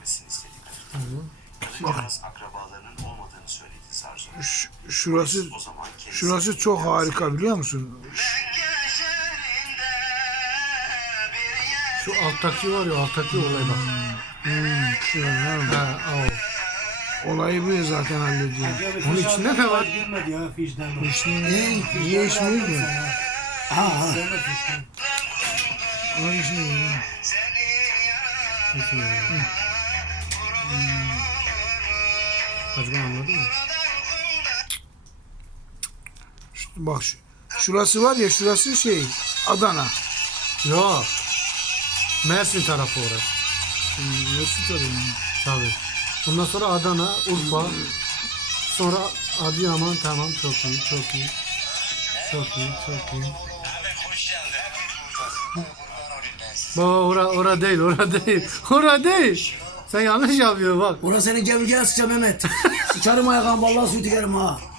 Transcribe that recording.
vermesini istedik. Kadıncağız akrabalarının olmadığını söyledi Sarzo. Ş- şurası O zaman kendisi şurası çok harika biliyor musun? Şu alttaki var ya alttaki olay bak. Şu, ha, Ha, o. olayı bu zaten hallediyor. Onun içinde ne var? Girmedi ya niye içmiyor ki? Ha ha. Onun içmiyor. Hacı ben anladın mı? Bak şu, şurası var ya şurası şey Adana. Yok. Mersin tarafı orası. Nasıl tabii? Tabii. Ondan sonra Adana, Urfa. Sonra Adıyaman tamam çok iyi, çok iyi. Çok iyi, çok iyi. Baba ora, ora değil, ora değil. Ora değil. Sen yanlış yapıyorsun bak. Ulan senin cebine sıça Mehmet. Sıçarım ayağım vallahi suyu tükerim ha.